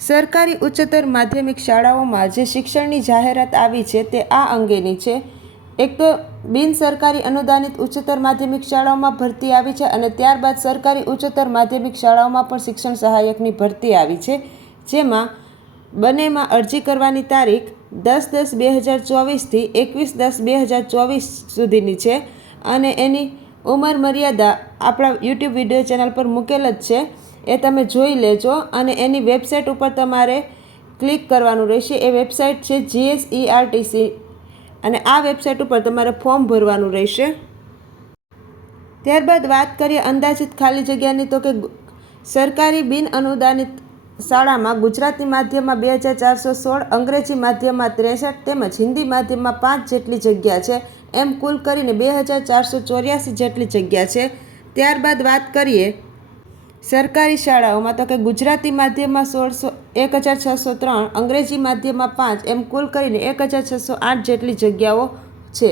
સરકારી ઉચ્ચતર માધ્યમિક શાળાઓમાં જે શિક્ષણની જાહેરાત આવી છે તે આ અંગેની છે। એક તો બિન સરકારી અનુદાનિત ઉચ્ચતર માધ્યમિક શાળાઓમાં ભરતી આવી છે અને ત્યારબાદ સરકારી ઉચ્ચતર માધ્યમિક શાળાઓમાં પણ શિક્ષણ સહાયકની ભરતી આવી છે, જેમાં બંનેમાં અરજી કરવાની તારીખ 10/10/2024થી 21/10/2024 સુધીની છે અને એની ઉંમર મર્યાદા આપણા યુટ્યુબ વિડીયો ચેનલ પર મૂકેલ જ છે, એ તમે જોઈ લેજો। અને એની વેબસાઇટ ઉપર તમારે ક્લિક કરવાનું રહેશે। એ વેબસાઇટ છે GSERTC અને આ વેબસાઇટ ઉપર તમારે ફોર્મ ભરવાનું રહેશે। ત્યારબાદ વાત કરીએ અંદાજિત ખાલી જગ્યાની, તો કે સરકારી બિન અનુદાનિત શાળામાં ગુજરાતી માધ્યમમાં 2416, અંગ્રેજી માધ્યમમાં 63 તેમજ હિન્દી માધ્યમમાં 5 જેટલી જગ્યા છે। એમ કુલ કરીને 2484 જેટલી જગ્યા છે। ત્યારબાદ વાત કરીએ સરકારી શાળાઓમાં, તો કે ગુજરાતી માધ્યમમાં 1603, અંગ્રેજી માધ્યમમાં 5, એમ કુલ કરીને 1608 જેટલી જગ્યાઓ છે।